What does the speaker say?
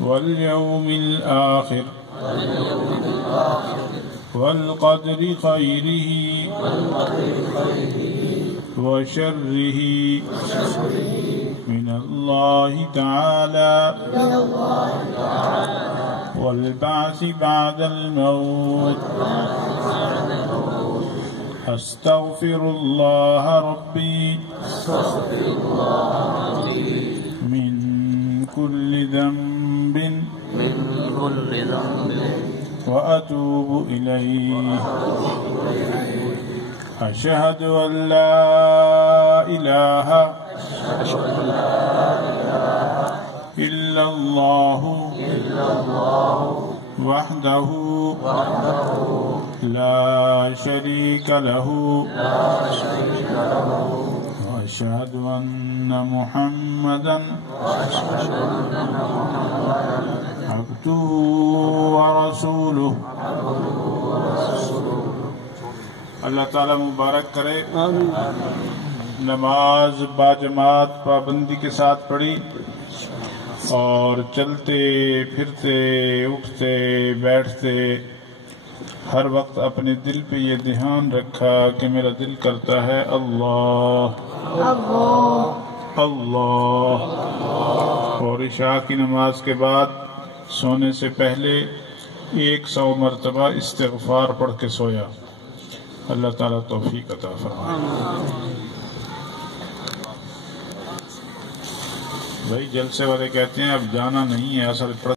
वल्यौमिल आखिर वल्क़द्रि ख़ैरिही व शर्रिही मिनल्लाहि तआला वल्बअसी बअदल मौत। अस्तग़फिरुल्लाह रब्बी मिन कुल्लि ज़ंबिन व अतूबु इलैहि। अशहदु अन ला इलाहा इल्लल्लाहु वहदहु ला शरीक लहु व अशहदु अन्ना मुहम्मदन अब्दुहु व रसूलुहु। अल्लाह ताला मुबारक करे। नमाज बाजमात पाबंदी के साथ पढ़ी और चलते फिरते उठते बैठते हर वक्त अपने दिल पे ये ध्यान रखा कि मेरा दिल करता है अल्लाह अल्लाह। और इशा की नमाज के बाद सोने से पहले 100 मरतबा इस्तिग़फ़ार पढ़ के सोया। अल्लाह ताला तौफीक अता फरमाए। भाई जलसे वाले कहते हैं अब जाना नहीं है, असल